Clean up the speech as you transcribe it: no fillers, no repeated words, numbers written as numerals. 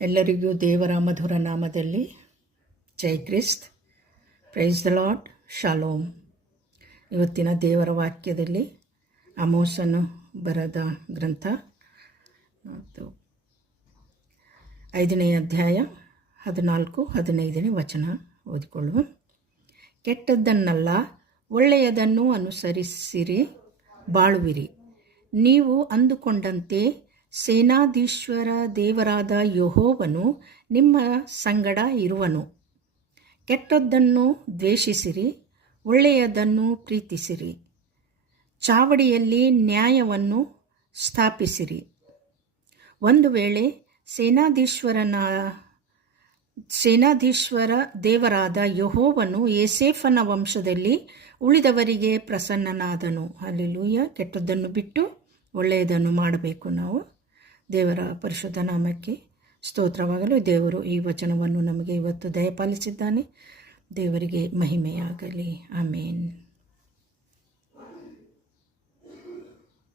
ಎಲ್ಲರಿಗೂ ದೇವರ ಮಧುರ ನಾಮದಲ್ಲಿ ಜೈ Christ. Praise the Lord. Shalom. ಇವತ್ತಿನ ದೇವರ ವಾಕ್ಯದಲ್ಲಿ ಆಮೋಸನು ಬರೆದ ಗ್ರಂಥ 5ನೇ ಅಧ್ಯಾಯ 14-15ನೇ ವಚನ ಓದಿಕೊಳ್ಳುವ. ಕೆಟ್ಟದ್ದನ್ನಲ್ಲ, ಒಳ್ಳೆಯದನ್ನು ಅನುಸರಿಸಿರಿ, ಬಾಳುವಿರಿ. ನೀವು ಅಂದುಕೊಂಡಂತೆ ಸೇನಾಧೀಶ್ವರ ದೇವರಾದ ಯೆಹೋವನು ನಿಮ್ಮ ಸಂಗಡ ಇರುವನು. ಕೆಟ್ಟದ್ದನ್ನು ದ್ವೇಷಿಸಿರಿ, ಒಳ್ಳೆಯದನ್ನು ಪ್ರೀತಿಸಿರಿ. ಚಾವಡಿಯಲ್ಲಿ ನ್ಯಾಯವನ್ನು ಸ್ಥಾಪಿಸಿರಿ. ಒಂದು ವೇಳೆ ಸೇನಾಧೀಶ್ವರ ದೇವರಾದ ಯೆಹೋವನು ಯೋಸೇಫನ ವಂಶದಲ್ಲಿ ಉಳಿದವರಿಗೆ ಪ್ರಸನ್ನನಾದನು. ಹಲ್ಲೆಲೂಯಾ. ಕೆಟ್ಟದ್ದನ್ನು ಬಿಟ್ಟು ಒಳ್ಳೆಯದನ್ನು ಮಾಡಬೇಕು ನಾವು. ದೇವರ ಪರಿಶುದ್ಧ ನಾಮಕ್ಕೆ ಸ್ತೋತ್ರವಾಗಲು. ದೇವರು ಈ ವಚನವನ್ನು ನಮಗೆ ಇವತ್ತು ದಯಪಾಲಿಸಿದ್ದಾನೆ. ದೇವರಿಗೆ ಮಹಿಮೆಯಾಗಲಿ. ಆಮೇನ್.